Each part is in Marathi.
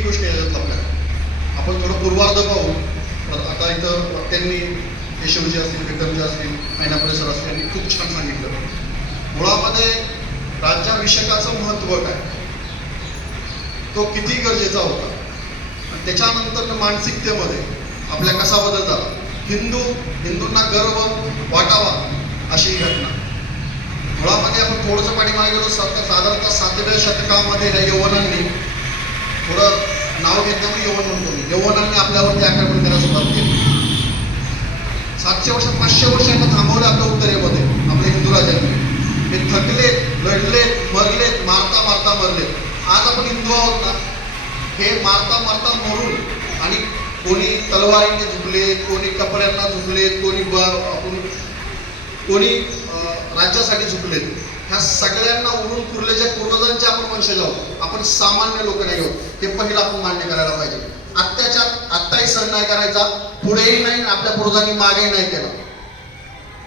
दोन्ही गोष्टी आहेत आपल्याला आपण थोडं पूर्वार्ध पाहू. आता इथं त्यांनी केशवजी असतील विक्रमजी असतील मैना परिसर असतील यांनी खूप छान सांगितलं. मुळामध्ये राज्याभिषेकाचं महत्त्व काय? तो किती गरजेचा होता? त्याच्यानंतर मानसिकतेमध्ये आपल्या कसा बदल झाला? हिंदू हिंदूंना गर्व वाटावा अशी घटना. मुळामध्ये आपण थोडंसं पाठीमागे गेलो साधारणतः सातव्या शतकामध्ये ह्या यवनांनी थोडं नाव घेतल्यामुळे यवन म्हणतो मी यवनांनी आपल्यावरती आक्रमण करायला सुरुवात केली. सातशे वर्ष पाचशे वर्षांना थांबवलं आपल्या उत्तरेमध्ये आपल्या हिंदू राजांनी हे थकलेत लढलेत मरलेत मारता मारता मरलेत. आज आपण हिंदू आहोत ना? हे मारता मारता मरून आणि कोणी तलवारीने झुकलेत कोणी कपड्यांना झुकलेत कोणी ब आपण कोणी राज्यासाठी झुकलेत. ह्या सगळ्यांना उरून पुरलेल्या पूर्वजांचे आपण वंशज आहोत आपण सामान्य लोक नाही आहोत. हे पहिलं आपण मान्य करायला पाहिजे. अत्याचार आत्ताही सहन नाही करायचा पुढेही नाही आपल्या पूर्वजांनी मागेही नाही केला.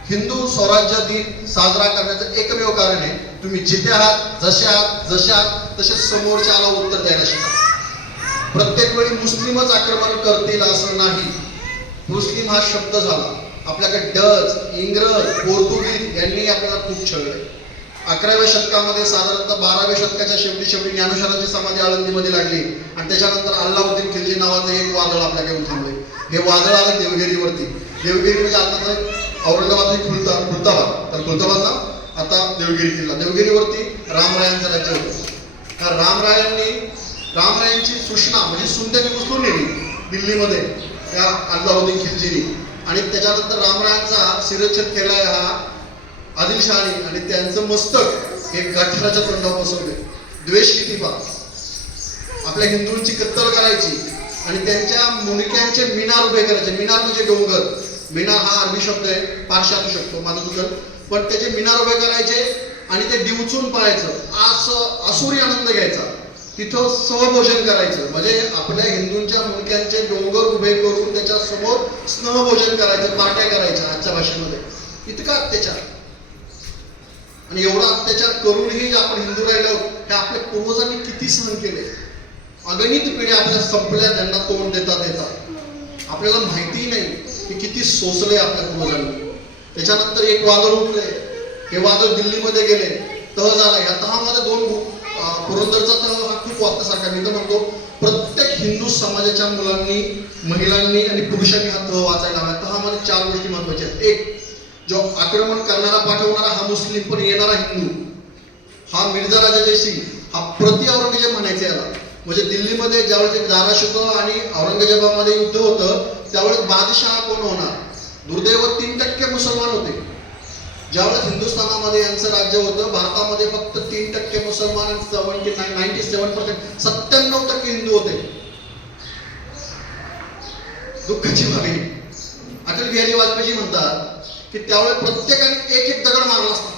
हिंदू स्वराज्य दिन साजरा करण्याचं एकमेव कारण आहे तुम्ही जिथे आहात जसे आहात जसे आहात तसे समोरच्याला उत्तर द्यायला शिका. प्रत्येक वेळी मुस्लिमच आक्रमण करतील असं नाही. मुस्लिम हा शब्द झाला. आपल्याकडे डच इंग्रज पोर्तुगीज यांनी आपल्याला खूप छळलंय अकराव्या शतकामध्ये साधारणतः बाराव्या शतकाच्या शेवटी शेवटी ज्ञानेश्वरांची समाधी आळंदीमध्ये लागली. आणि त्याच्यानंतर अल्लाउद्दीन खिलजी नावाचं एक वादळ आपल्या घेऊन थांबले. हे वादळ आलं देवगिरीवरती. देवगिरी म्हणजे आता तर औरंगाबाद हे खुलता खुलताबाद. तर खुलताबादला आता देवगिरी किल्ला. देवगिरीवरती रामरायांचं राज्य होतं. त्या रामरायांनी रामरायांची सूचना म्हणजे सुंदरी उचलून नेली दिल्लीमध्ये त्या अल्लाउद्दीन खिलजीनी. आणि त्याच्यानंतर रामरायांचा शिरच्छेद केलाय हा आदिलशहाने आणि त्यांचं मस्तक हे गाठराच्या तोंडावर बसवले द्वेष किती पा आपल्या हिंदूंची कत्तल करायची आणि त्यांच्या मुनक्यांचे मिनार उभे करायचे. मिनार म्हणजे डोंगर. मिनार हा अरबी शब्द आहे. पारशा असू शकतो माझं तुझं पण त्याचे मिनार उभे करायचे आणि ते डिवचून पाळायचं. असं असुरी आनंद घ्यायचा. तिथं सहभोजन करायचं. म्हणजे आपल्या हिंदूंच्या मुलक्यांचे डोंगर उभे करून त्याच्यासमोर स्नहभोजन करायचं पाट्या करायच्या आजच्या भाषेमध्ये. इतका अत्याचार आणि एवढा अत्याचार करूनही आपण हिंदू राहिलो हे आपल्या पूर्वजांनी किती सहन केले? अगणित पिढ्या आपल्या संपल्या त्यांना तोंड देता देता. आपल्याला माहिती नाही की किती सोसले आपल्या पूर्वजांनी. त्याच्यानंतर एक वादळ उठले. हे वादळ दिल्लीमध्ये गेले. तह झाला. या तहामध्ये दोन पुरंदरचा तह हा खूप वाचण्यासारखा मी तर म्हणतो प्रत्येक हिंदू समाजाच्या मुलांनी महिलांनी आणि पुरुषांनी हा तह वाचायला हवा. तहामध्ये चार गोष्टी महत्त्वाच्या आहेत. एक जो आक्रमण करणारा पाठवणारा हा मुस्लिम पण येणारा हिंदू हा मिर्झा राजा जयसिंग हा प्रति औरंगजेब म्हणायचा याला. म्हणजे दिल्लीमध्ये ज्यावेळेस दाराशुद्ध आणि औरंगजेबामध्ये युद्ध होतं त्यावेळेस बादशाह कोण होणार? दुर्दैव तीन टक्के मुसलमान होते. ज्यावेळेस हिंदुस्थानामध्ये यांचं राज्य होतं भारतामध्ये फक्त तीन टक्के मुसलमान seventy seventy ninety seven percent सत्त्याण्णव टक्के हिंदू होते. दुःखाची बाब अटल बिहारी वाजपेयी म्हणतात की त्यावेळेस प्रत्येकाने एक एक दगड मारला असता.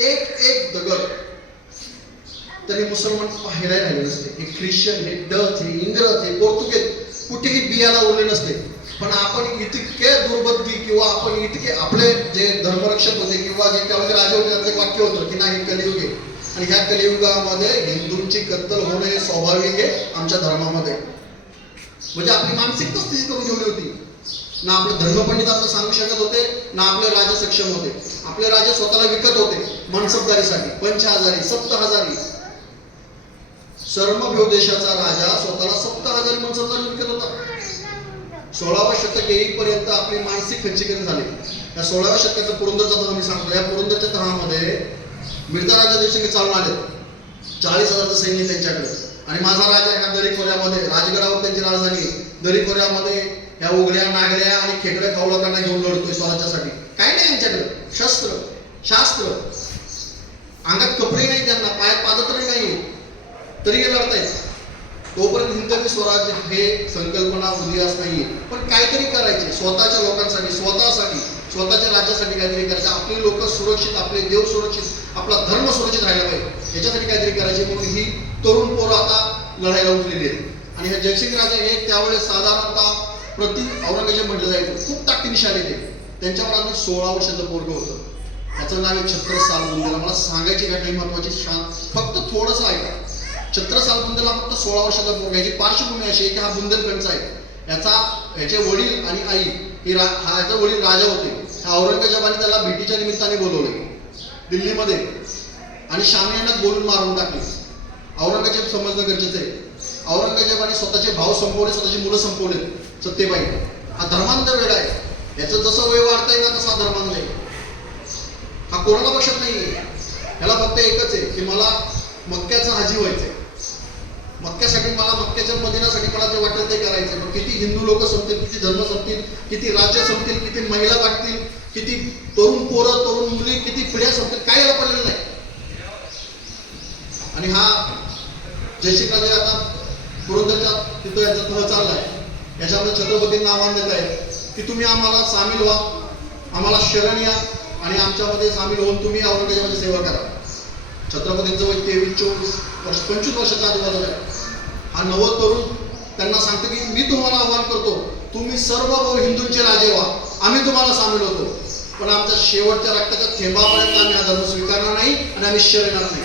एक एक दगड. तरी मुसलमान पाहायला राहिले नसते. हे ख्रिश्चन हे डच हे इंग्रज हे पोर्तुगेज कुठेही बियाला उरले नसते. पण आपण इतके दुर्बुद्धी किंवा आपण इतके आपले जे धर्मरक्षक होते किंवा जे त्यावेळेस राजे होते त्यांचं एक वाक्य होतं की नाही कलियुग. आहे आणि ह्या कलियुगामध्ये हिंदूंची कत्तल होणं हे स्वाभाविक आहे आमच्या धर्मामध्ये. म्हणजे आपली मानसिकता स्थिती करून ठेवली होती. ना आपले धर्मपंडित आपलं सांगू शकत होते ना आपले राजे सक्षम होते. आपले राजे स्वतःला विकत होते मनसबदारीसाठी. पंच हजारी सप्त हजारी. सर्मभ्यो देशाचा राजा स्वतःला सप्त हजारी मनसबदारी विकत होता. सोळाव्या शतक येईपर्यंत आपली मानसिक खच्चीकरण झाली. या सोळाव्या शतकाचा पुरंदरचा तह मी सांगतो. या पुरंदरच्या तहामध्ये मिर्झा राजा जयसिंग चालून आले. चाळीस हजारचं सैन्य त्यांच्याकडे. आणि माझा राजा एका दरी खोऱ्यामध्ये राजगडावर त्यांची राजधानी दरी खोऱ्यामध्ये ह्या उघड्या नागड्या आणि खेकड्या लोकांना घेऊन लढतोय स्वराज्यासाठी. काय नाही यांच्याकडे शस्त्र शास्त्र. अंगात कपडे नाही त्यांना पायात पादत्र नाही. तरी हे लढतायत. तोपर्यंत हिंदवी स्वराज्य हे संकल्पना उदयास नाहीये. पण काहीतरी करायचे स्वतःच्या लोकांसाठी स्वतःसाठी स्वतःच्या राज्यासाठी काहीतरी करायचे आपली लोक सुरक्षित आपले देव सुरक्षित आपला धर्म सुरक्षित राहिला पाहिजे. याच्यासाठी काहीतरी करायचे म्हणून ही तरुण पोरं आता लढायला उठलेली आहेत. आणि हे जयसिंग राजे हे त्यावेळेस साधारणतः प्रति औरंगजेब म्हटलं जायचं खूप ताकदीशाली ते. त्यांच्यावर अगदी सोळा वर्षाचं पोरग होतं. त्याचं नाव आहे छत्रसाल मंदिर मला सांगायची घटना ही महत्वाची फक्त थोडंसं ऐका. छत्रसाल बुंदेला फक्त सोळा वर्षाचा पोरग याची पार्श्वभूमी अशी आहे की हा बुंदेलखंडचा आहे. याचा याचे वडील आणि आई ही रा हा याचे वडील राजा होते. ह्या औरंगजेबाने त्याला भेटीच्या निमित्ताने बोलवले. दिल्लीमध्ये. आणि शामियानात बोलून मारून टाकले. औरंगजेब समजणं गरजेचं आहे. औरंगजेबाने स्वतःचे भाव संपवले स्वतःची मुलं संपवले सत्यबाई हा धर्मांध वेळ आहे. याचं जसं वय वाढता येईल तसा धर्मांध आहे हा कोणाला बक्षत नाही ह्याला फक्त एकच आहे की मला मक्क्याचं हाजी व्हायचंय. मक्क्यासाठी मला मक्क्याच्या मदिनासाठी मला जे वाटेल ते करायचं मग किती हिंदू लोक संपतील किती धर्म संपतील किती राज्य संपतील किती महिला वाटतील किती तरुण पोरं तरुण मुली किती पिढ्या संपतील काय याला पडलेलं नाही. आणि हा जयश्रीराजे आता पुरंदरच्या तिथं याचा तह चाललाय याच्यामध्ये छत्रपतींना आव्हान देत आहे की तुम्ही आम्हाला सामील व्हा आम्हाला शरण या आणि आमच्यामध्ये सामील होऊन तुम्ही औरंगजेबाची सेवा करा. छत्रपतींचं वय तेवीस चोवीस वर्ष पंचवीस वर्षाच्या आजूबाजूला आहे. हा नवं तरुण त्यांना सांगतो की मी तुम्हाला आव्हान करतो तुम्ही सर्व हिंदूंचे राजे व्हा आम्ही तुम्हाला सामील होतो. पण आमच्या शेवटच्या रक्ताच्या थेंबापर्यंत आम्ही हा धर्म स्वीकारणार नाही आणि आम्ही शरणार नाही.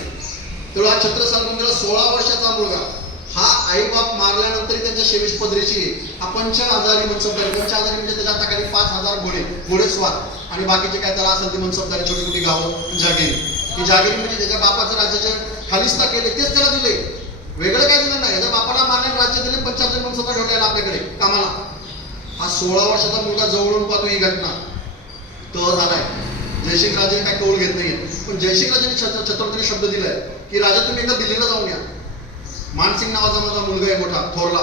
तेव्हा हा छत्रसाल मंदिर सोळा वर्षाचा मुलगा हा आई बाप मारल्यानंतर त्यांच्या शेवीस पदरीची हा पंचन आजारी मनसबदारी पंच म्हणजे त्याच्या हाताखाली पाच हजार घोडे घोडेस्वार आणि बाकीचे काय त्याला असेल ते मनसबदारी छोटी मोठी गावं जागिरी. ही जागिरी म्हणजे त्याच्या बापाचं राज्याचे खालिस्ता केले तेच त्याला दिले. वेगळं काय दिलं नाही. याच्या बापाला मारण्याने राज्य दिले पंचायत मनसबदार ठेवलेला आपल्याकडे कामाला. हा सोळा वर्षाचा मुलगा जवळून पाहतो ही घटना. तो झालाय. जयसिंग राजे काय कौल घेत नाहीये. पण जयसिंग राजाने छत्र छत्रपतीने शब्द दिलाय की राजा तुम्ही एकदा दिल्लीला जाऊन या. मानसिंग नावाचा माझा मुलगा आहे मोठा थोरला.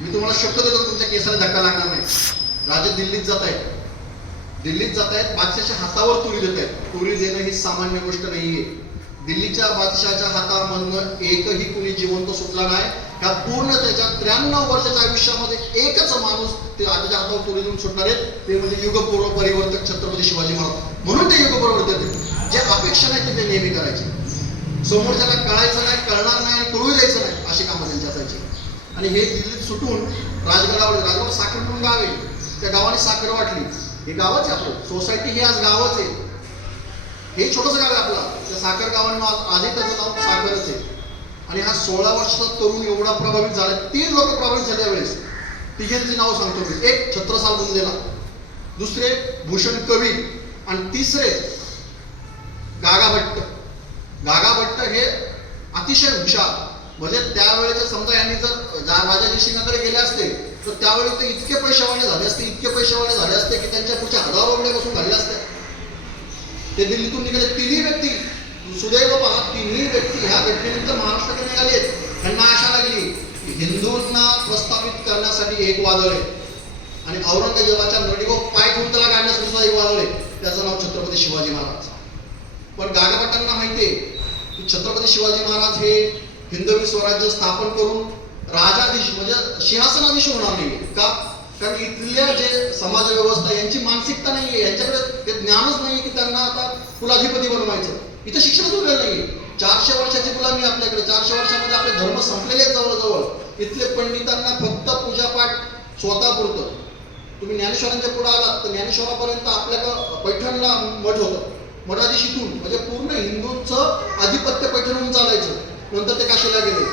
मी तुम्हाला शब्द देतो तुमच्या केसाला धक्का लागणार नाही. राजे दिल्लीत जात आहेत. दिल्लीत जात आहेत बादशाच्या हातावर तुरी देत आहेत. तुरी देणं ही सामान्य गोष्ट नाहीये. दिल्लीच्या बादशाच्या हातामधनं एकही कुणी जिवंत सुटला नाही. ह्या पूर्ण त्याच्या त्र्याण्णव वर्षाच्या आयुष्यामध्ये एकच माणूस ते राजाच्या हातावर तुरी देऊन सुटणार आहेत. ते म्हणजे युगपूर्व परिवर्तक छत्रपती शिवाजी महाराज. म्हणून ते युगपूर्व जे अपेक्षा नाही ते ते नेहमी करायचे. समोरच्याला कळायचं नाही कळणार नाही आणि कळू द्यायचं नाही अशी कामं त्यांची असायची आणि हे दिल्लीत सुटून राजगडावर राजगड साखर म्हणून गाव आहे. त्या गावाने साखर वाटली. हे गावच आहे आपलं. सोसायटी हे आज गावच आहे. हे छोटंसं गाव आहे आपलं. त्या साखर गावाने आज आधी त्याचं नाव साखरच आहे. आणि हा सोळा वर्षाचा तरुण एवढा प्रभावित झाला. तीन लोक प्रभावित झाल्या वेळेस तिघांची नाव सांगतो मी. एक छत्रसाल बुंदेला दुसरे भूषण कवी. आणि तिसरे गागा भट्ट गागा भट्ट हे अतिशय हुशार. म्हणजे त्यावेळेचं समजा यांनी जर जा- राजा जयसिंगाकडे गेले असते तर त्यावेळी ते इतके पैशावाने झाले असते इतके पैशावाने झाले असते की त्यांच्या पुढच्या हजारो बसून झाले असते. ते दिल्लीतून निघाले तिन्ही व्यक्ती. सुदैव पहा तिन्ही व्यक्ती ह्या घटनेनंतर महाराष्ट्राकडे निघाले त्यांना आशा लागली की हिंदूंना प्रस्थापित करण्यासाठी एक वादळ आहे. आणि औरंगजेबाच्या नडीवर पाय ठेवून त्याला काढण्यासाठी सुद्धा एक वादळ आहे. त्याचं नाव छत्रपती शिवाजी महाराज. पण गागाभटांना माहिती आहे की छत्रपती शिवाजी महाराज हे हिंदवी स्वराज्य स्थापन करून राजाधीश म्हणजे सिंहासनाधीश होणार नाही का? कारण इथल्या जे समाज व्यवस्था यांची मानसिकता नाहीये. यांच्याकडे ते ज्ञानच नाहीये की त्यांना आता कुलाधिपती बनवायचं. इथं शिक्षण उरलेलं नाहीये. चारशे वर्षाची गुलामी आपल्याकडे. चारशे वर्षामध्ये आपले धर्म संपलेले जवळजवळ. इथले पंडितांना फक्त पूजापाठ स्वतःपुरतं तुम्ही ज्ञानेश्वरांच्या पुढे आलात तर ज्ञानेश्वरापर्यंत आपल्याकडं पैठणला मठ होतं. मठाधीशीतून म्हणजे पूर्ण हिंदूंचं आधिपत्य पैठणहून चालायचं. नंतर ते काशीला गेले.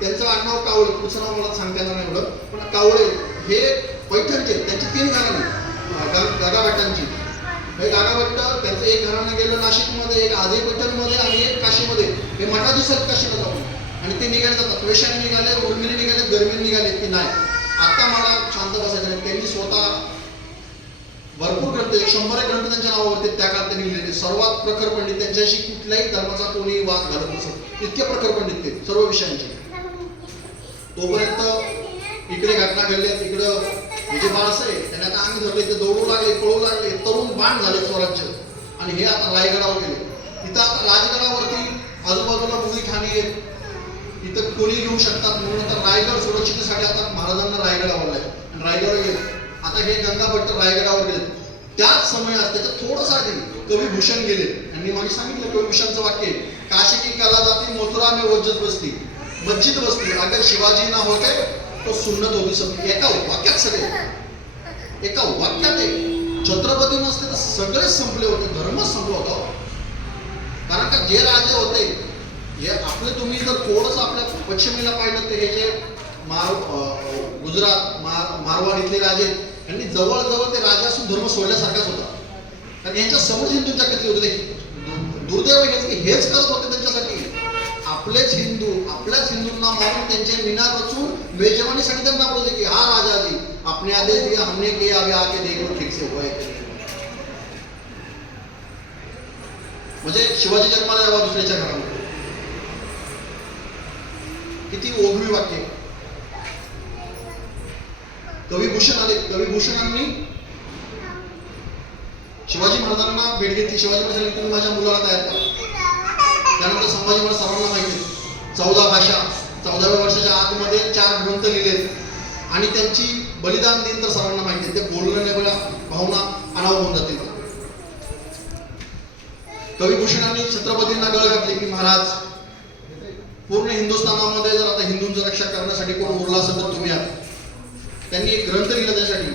त्यांचं आडनाव कावळे. तुझं नाव मला सांगता येणार नाही एवढं. पण कावळे हे पैठणचे त्यांची तीन घराणी गागाभट्टांची. हे गागाभट्ट त्यांचं एक घराणं गेलं नाशिकमध्ये एक आधी पैठणमध्ये आणि एक काशीमध्ये. हे मठा आहेत काशीला जाऊन. आणि ते निघाले जातात. वेशाने निघाले उर्मिले निघाले गरमीने निघाले की नाही. आता मला शांत बसायचं त्यांनी स्वतः भरपूर ग्रंथ एक शंभर एक ग्रंथ त्यांच्या नावावरती त्या काळात त्यांनी लिहिलेले सर्वात प्रखर पंडित त्यांच्याशी कुठल्याही धर्माचा कोणी वाद घालत नसत. इतके प्रखर पंडित ते सर्व विषयांचे. तोपर्यंत इकडे घटना घडल्या इकडं हे जे त्यांनी आहे म्हणजे त्याने आता अंग धरले ते दौडू लागले पळू लागले तरुण बाण झाले स्वराज्य. आणि हे आता रायगडावर गेले. इथं आता राजगडावरती आजूबाजूला मुली ठाणी आहेत. इथं कोणी घेऊ शकतात म्हणून आता रायगड सुरक्षितेसाठी आता महाराजांना रायगडावर आहे आणि गेले. आता हे गंगा भट्ट रायगडावर गेले त्याच समय त्याचं थोडंसं आधी कवी भूषण गेले. आणि मी सांगितलं कवी भूषणचं वाक्य काशी की कला जाती मथुरा में वज्जत बसती मस्जिद बसती अगर शिवाजी ना होते तो सुन्नत होती सगळी. एका वाक्यात सगळे. एका वाक्यात एक. छत्रपती नसते तर सगळेच संपले होते धर्मच संपला होता. कारण का जे राजे होते हे आपले तुम्ही जर थोडस आपल्या पश्चिमेला पाहिलं तर हे जे मार अं, गुजरात मार मारवाड इथले राजे त्यांनी जवळजवळ ते राजा असून धर्म सोडल्यासारखाच होता. कारण यांच्या समोर हिंदूंच्या कधी होते दुर्दैव हेच की हेच करत होते त्यांच्यासाठी. आपलेच हिंदू आपल्याच हिंदूंना मारून त्यांचे मिनार रचून मेजवानीसाठी त्यांना बोलते की हा राजा जी आपने आदेश दिया हमने किया अभी आके देख लो ठीक से हुआ है म्हणजे शिवाजी जन्माला यावा दुसऱ्याच्या घरामध्ये. किती ओघवी वाक्य. कवी भूषण आले कवी भूषणांनी शिवाजी महाराजांना भेट घेतली. शिवाजी महाराजांनी तुम्ही माझ्या मुलाला तयार करा त्यानंतर संभाजी महाराज सर्वांना माहिती चौदा भाषा चौदाव्या वर्षाच्या आतमध्ये चार ग्रंथ लिहिलेत आणि त्यांची बलिदान दिन तर सर्वांना माहिती आहे. ते बोलण्याने बघा भावना अनाव होऊन जातील कवी भूषणांनी छत्रपतींना गळ घातली की महाराज पूर्ण हिंदुस्थानामध्ये जर आता हिंदूंचं रक्षा करण्यासाठी कोण उरला असेल तर तुम्ही आहात त्यांनी एक ग्रंथ लिहिला त्यासाठी.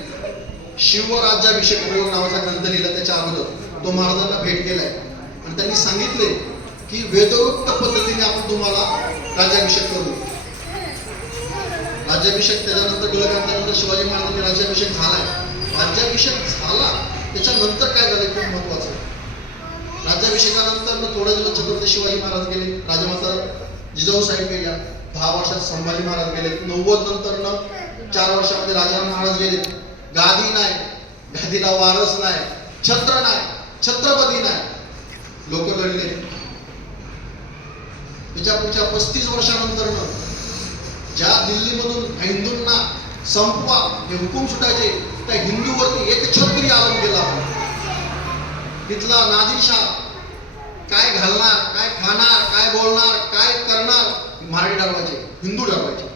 शिवराज्याभिषेक प्रयोग नावाचा ग्रंथ लिहिला त्याच्या अगोदर. तो महाराजांना भेट केलाय आणि त्यांनी सांगितले की वेदोक्त पद्धतीने आपण तुम्हाला राज्याभिषेक करू. राज्याभिषेक त्याच्यानंतर गळ घातल्यानंतर शिवाजी महाराजांनी राज्याभिषेक झालाय. राज्याभिषेक झाला त्याच्यानंतर काय झालं खूप महत्वाचं. राज्याभिषेकानंतर मग थोड्या दिवस छत्रपती शिवाजी महाराज गेले. राजमाता जिजाऊ साहेब गेल्या. दहा वर्षात संभाजी महाराज गेले. नव्वद नंतर चार वर्षामध्ये राजाराम महाराज गेले. गादी नाही गादीला वारस नाही छत्र नाही छत्रपती नाही. लोक लढले. त्याच्या पुढच्या पस्तीस वर्षानंतर ज्या दिल्लीमधून हिंदूंना संपवा हे हुकूम सुटायचे त्या हिंदूवरती एक छत्री आलम केला तिथला नादिरशाह काय घालणार काय खाणार काय बोलणार काय करणार मराठी ठरवायचे हिंदू ठरवायचे.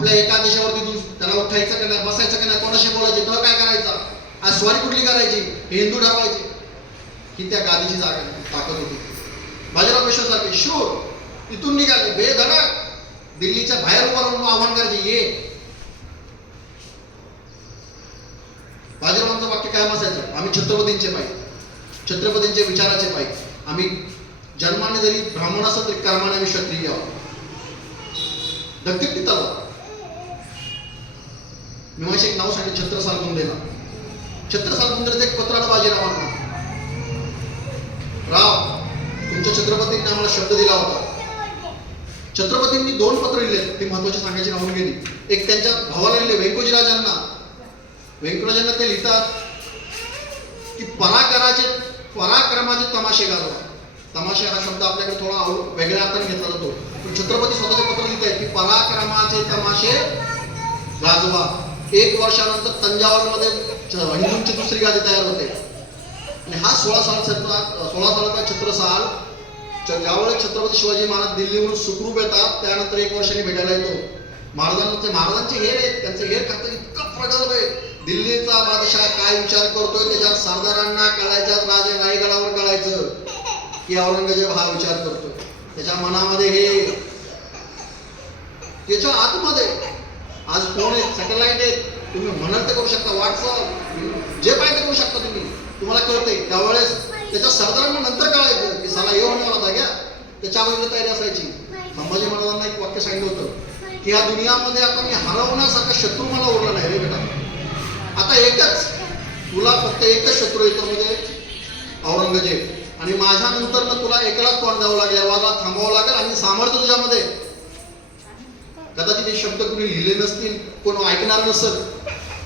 आपल्या एका देशावरती तू त्याला उठायचं का नाही बसायचं का नाही कोणाशी बोलायचे तो काय करायचा? आज स्वारी कुठली करायची? हिंदू ढावायचे ही त्या गादीची जागा ताकद होती. बाजीराव पेशवा शूर इथून निघाले बेधडक. दिल्लीच्या बाहेर उभा राहून आव्हान करायचे ये. बाजीरावांचं वाक्य काय असायचं. आम्ही छत्रपतींचे पाहिजे छत्रपतींचे विचाराचे पाहिजे आम्ही जन्माने जरी ब्राह्मण असलो तरी कर्माने आम्ही क्षत्रिय आहोत. धगधगती पिताला मी माझे एक नाव सांगितलं छत्रसाल कुंडेला छत्रसाल कुंडेला एक पत्र बाजीरावांना राव तुमच्या छत्रपतींनी आम्हाला शब्द दिला होता. छत्रपतींनी दोन पत्र लिहिले ती महत्वाची सांगायची राहून गेली. एक त्यांच्या भावाला लिहिले व्यंकोजी राजांना ते लिहितात की पराकराचे पराक्रमाचे तमाशे गाजवा. तमाशे हा शब्द आपल्याकडे थोडा वेगळ्या अर्थाने घेतला जातो. पण छत्रपती स्वतःचे पत्र लिहित आहेत की पराक्रमाचे तमाशे गाजवा. एक वर्षानंतर तंजावरमध्ये च- हिंदूंची दुसरी गादी तयार होते. आणि हा सोळा साल सोळा सालाचा छत्रसाल ज्यावेळेस छत्रपती शिवाजी महाराज दिल्लीवरून सुखरूप येतात त्यानंतर एक वर्षाने भेटायला येतो. महाराजांचे महाराजांचे हेर आहेत त्यांचं हेर खातं इतकं प्रगल्भ आहे. दिल्लीचा बादशाह काय विचार करतोय त्याच्यात सरदारांना कळायचं राजे रायगडावर कळायचं की औरंगजेब हा विचार करतोय. त्याच्या मनामध्ये हे त्याच्या आतमध्ये आज फोन आहेत सॅटेलाइट आहेत. तुम्ही म्हणाल ते करू शकता व्हॉट्सअप जे पाहिजे ते करू शकता तुम्ही. तुम्हाला कळते त्यावेळेस त्याच्या सरदारांना नंतर कळायचं की साला येऊ म्हणून होता घ्या त्याच्या अगोदर तयारी असायची. संभाजी महाराजांना एक वाक्य सांगितलं होतं की या दुनियामध्ये आता मी हरवण्यासारखा शत्रू मला उरला नाही रे बेटा. आता एकच तुला फक्त एकच शत्रू येतो म्हणजे औरंगजेब. आणि माझ्यानंतर तुला एकलाच तोंड द्यावं लागेल आवाजाला थांबावं लागेल आणि सामर्थ्य तुझ्यामध्ये कदाचित हे शब्द कुणी लिहिले नसतील कोण ऐकणार नसेल.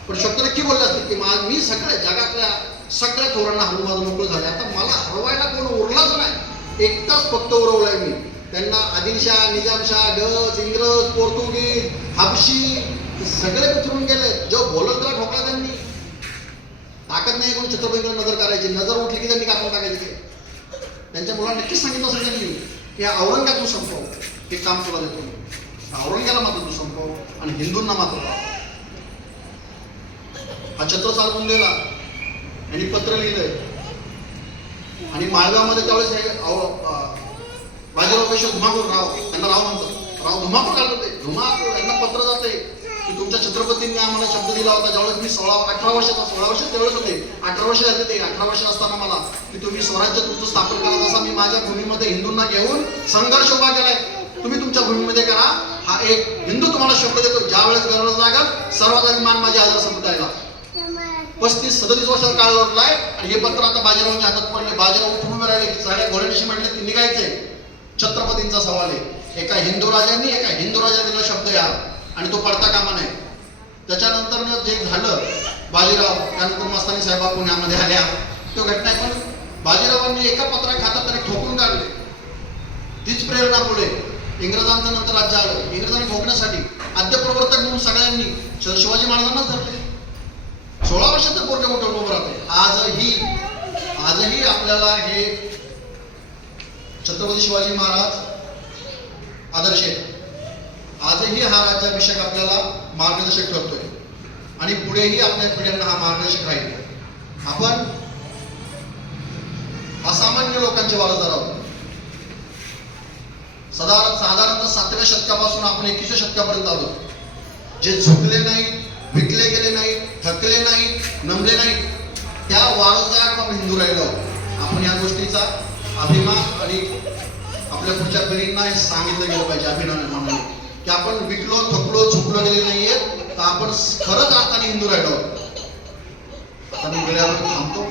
पण शब्द नक्की बोलले असतील की मा- मी सगळ्या जगातल्या सगळ्या थोरांना हरवून माझं मोकळं झालं आता मला हरवायला कोण उरलाच नाही. एकटाच फक्त उरवलाय मी. त्यांना आदिलशाह निजामशाह डच इंग्रज पोर्तुगीज हापशी सगळे उतरून गेले. जो बोलत त्याला ठोकला त्यांनी. ताकद नाही कोण छत्रपतीकडे नजर करायची. नजर उठली की त्यांनी कापून टाकायची ते. त्यांच्या मुलांना नक्कीच सांगितलं असेल त्यांनी. की हा औरंगाबाद तू संपव. हे काम तुला देतो मी. मात्र तो संपव आणि हिंदूंना मात्र हा हा छत्रसाल बुंदेला यांनी पत्र लिहिलंय. आणि माळगावमध्ये त्यावेळेस हे औ- अं, बाजीराव राव त्यांना राव म्हणतात. राव धुमाकूर घालत होते धुमाकूर यांना पत्र जाते की तुमच्या छत्रपतींनी आम्हाला शब्द दिला होता ज्यावेळेस मी सोळा अठरा वर्षाचा सोळा वर्ष त्यावेळेस होते. अठरा वर्ष झाले ते अठरा वर्ष असताना मला की तुम्ही स्वराज्य तुमचं स्थापन करा. तसा मी माझ्या भूमीमध्ये हिंदूंना घेऊन संघर्ष उभा केलाय तुम्ही तुमच्या भूमीमध्ये करा. हा एक हिंदू तुम्हाला शब्द देतो ज्या वेळेस गरज लागल सर्वात आधी मान माझ्या आजार समुदायाला. पस्तीस सदतीस वर्षाचा काळ लोटलाय आणि हे पत्र आता बाजीरावांच्या हातात पडले बाजीराव उठून उभे राहिले. साड्या घोड्याशी म्हटले की निघायचे छत्रपतींचा सवाल आहे. एका हिंदू राजांनी एका हिंदू राजा दिला शब्द या आणि तो पडता कामा नये. त्याच्यानंतर जे झालं बाजीराव त्यानंतर मस्तानी साहेबा पुण्यामध्ये आल्या. तो घटना पण बाजीरावांनी एका पत्रा खातात त्याने ठोकून काढले. तीच प्रेरणा पुढे इंग्रजांचं नंतर राज्य आलं. इंग्रजांनी ठोकण्यासाठी आद्य प्रवर्तक म्हणून सगळ्यांनी शिवाजी महाराजांनाच धरले. सोळा वर्षाचं पोरगे मोठे उभं राहते. आजही आजही आपल्याला हे छत्रपती शिवाजी महाराज आदर्श आहेत. आजही हा राज्याभिषेक आपल्याला मार्गदर्शक ठरतोय. आणि पुढेही आपल्या पिढ्यांना हा मार्गदर्शक राहील. आपण असामान्य लोकांचे वारसदार आहोत. साधारण साधारणतः सातव्या शतकापासून आपण एकविसव्या शतकापर्यंत आलो. जे झुकले नाही विकले गेले नाही थकले नाही नमले नाही त्या वारसदार आपण हिंदू राहिलो आपण या गोष्टीचा अभिमान आणि आपल्या पुढच्या पिढींना हे सांगितलं गेलं पाहिजे अभिमान म्हणून. की आपण विकलो थकलो झुकलो गेले नाहीये तर आपण खरंच अर्थाने हिंदू राहिलो आपण वेळेवर थांबतो.